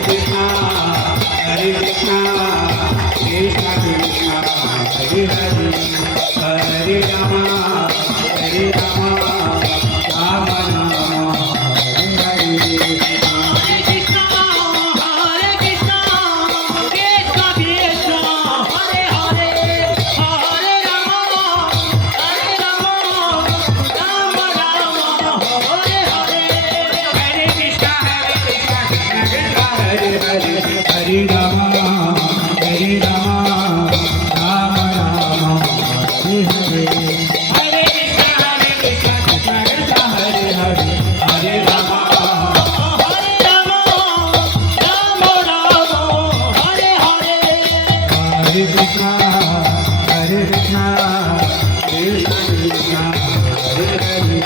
Krishna, Hare Krishna, Krishna Krishna, Hare Hare, Hare Rama, Hare Rama, Rama Rama, Hare Hare. Hare Rama, Hare Rama, Rama Rama, Hare Hare. Hare Krishna, Krishna Krishna, Hare Hare, Hare Rama, Hare Rama, Rama Rama, Hare Hare. Hare Krishna, Hare Krishna, Krishna Krishna, Hare Hare,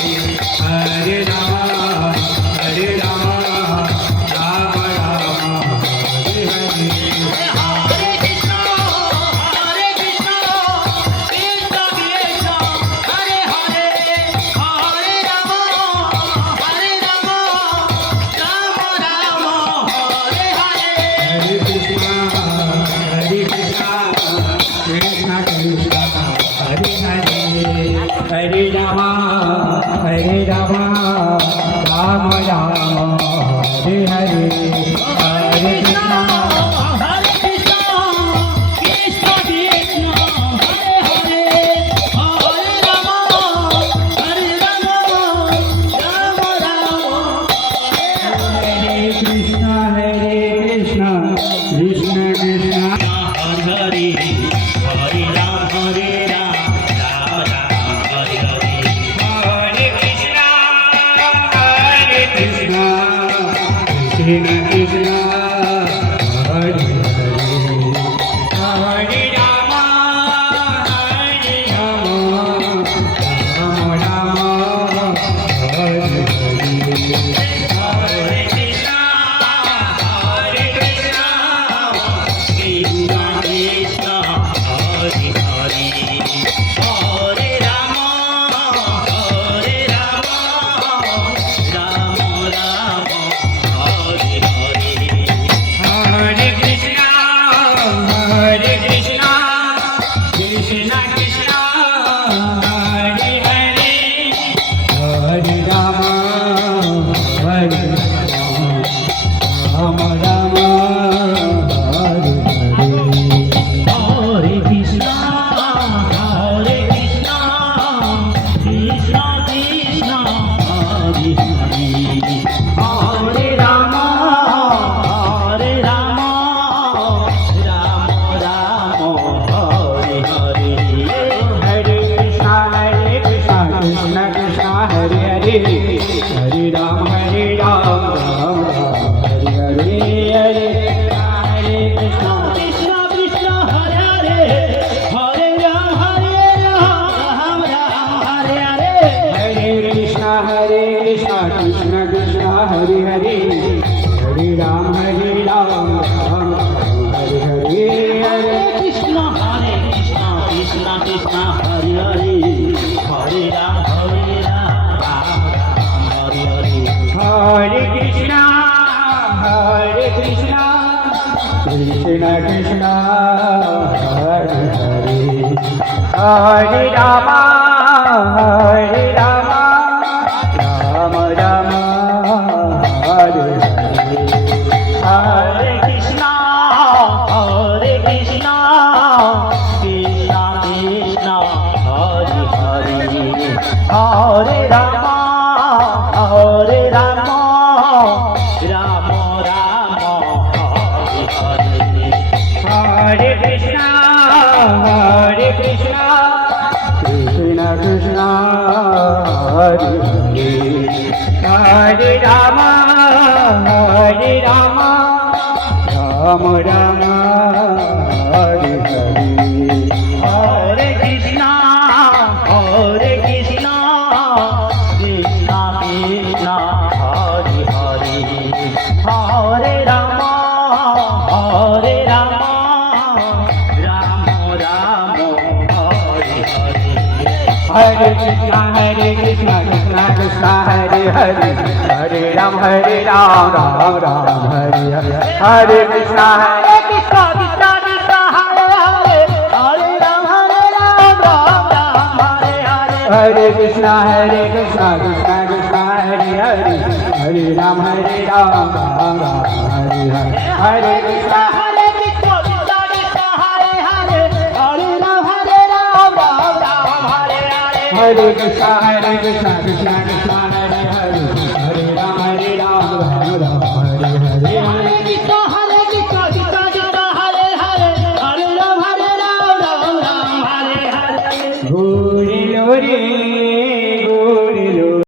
Hare Rama, Hare Rama, Rama Rama, Hare Hare. Hare Rama, Hare Rama, Rama Rama, Hare Hare, Hare Krishna, Hare Krishna, Krishna Krishna, Hare Hare, Hare Rama, Hare Rama, Rama Rama, Hare Krishna, Hare Krishna, Krishna Krishna, Hare Hare, Hare Rama, Hare Rama. Krishna Krishna, Hare Hare, Hare Rama, Hare Rama, Rama Rama, Hare Hare, Hare Krishna, Hare Krishna, Krishna Krishna, Hare Hare, Hare Rama, Hare Rama, Rama Rama, Hare Krishna, Hare Krishna, Krishna Krishna, Hare Hare, Hare Rama, Hare Rama, Rama Rama, Hare Hare. Hare Krishna, Hare Krishna, Krishna Krishna, Hare Hare, Hare Rama, Hare Rama, Rama Rama, Hare Hare. Hare Krishna, Krishna Krishna, Hare Hare, Hare Rama, Hare Rama, Rama Rama, Hare Hare, Hare Krishna, Krishna Krishna, Hare Hare, Hare Rama, Rama Rama, Hare Hare. Hare Krishna, Krishna Krishna, Hare Hare, Hare Rama, Hare Rama, Rama Rama, Hare Hare, Hare Krishna, Krishna Krishna, Hare Hare, Hare Rama, Hare Rama, Rama Rama, Hare Hare. Hare Krishna, Krishna Krishna, Hare Hare, Hare Rama, Hare Rama, Rama Rama, Hare Hare. Hare Krishna, Krishna Krishna, Hare Hare, Hare Rama, Hare Rama, Rama Rama, Hare Hare. Hare Krishna, Krishna Krishna, Hare Hare, Hare Rama, Hare Rama, Rama Rama, Hare Hare. Hare Krishna, Krishna Krishna, Hare Hare, Hare Rama, Hare Rama, Rama Rama, Hare Hare. Hare Krishna, Krishna Krishna Hare Hare Hare Ram Ram Ram Hare Hare Hare Krishna Krishna Krishna Hare Hare Hare Ram Ram Ram Hare Hare Hare Krishna Krishna Krishna Hare Hare Hare Ram Ram Hare Hare Hare Krishna Krishna Krishna Hare Hare Hare Ram Ram Ram Hare Hare Hare Krishna Krishna Krishna